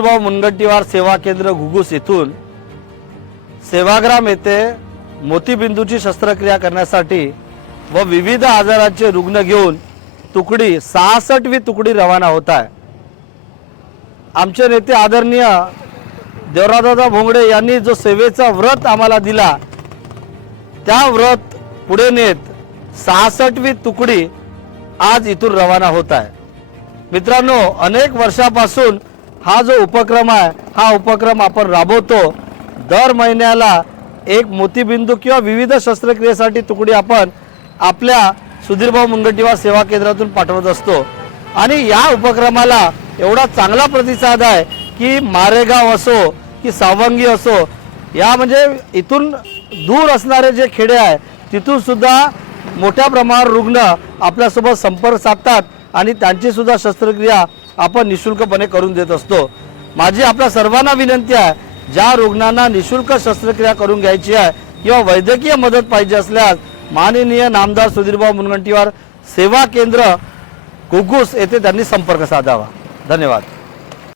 भाऊ मुनगंटीवार सेवा केंद्र घुगुस येथून सेवाग्राम येथे मोतीबिंदूची शस्त्रक्रिया करण्यासाठी व विविध आजारांचे रुग्ण घेऊन तुकडी सहासष्टवी तुकडी रवाना होत आहे. आमचे नेते आदरणीय देवरादादा भोंगडे यांनी जो सेवेचा व्रत आम्हाला दिला त्या व्रत पुढे नेत सहासष्टवी तुकडी आज इथून रवाना होत आहे. मित्रांनो अनेक वर्षापासून हा जो उपक्रम आहे हा उपक्रम आपण राबवतो. दर महिन्याला एक मोतीबिंदू किंवा विविध शस्त्रक्रियेसाठी तुकडी आपण आपल्या सुधीरभाऊ मुनगंटीवार सेवा केंद्रातून पाठवत असतो. आणि या उपक्रमाला एवढा चांगला प्रतिसाद आहे की मारेगाव असो की सावंगी असो या म्हणजे इथून दूर असणारे जे खेडे आहे तिथून सुद्धा मोठ्या प्रमाणावर रुग्ण आपल्यासोबत संपर्क साधतात आणि त्यांची सुद्धा शस्त्रक्रिया आपण निशुल्कपणे करून देत असतो. माझी आपल्या सर्वांना विनंती आहे ज्या रुग्णांना निशुल्क शस्त्रक्रिया करून घ्यायची आहे किंवा वैद्यकीय मदत पाहिजे असल्यास माननीय नामदार सुधीरभाऊ मुनगंटीवार सेवा केंद्र घुग्गुस येथे त्यांनी संपर्क साधावा. धन्यवाद.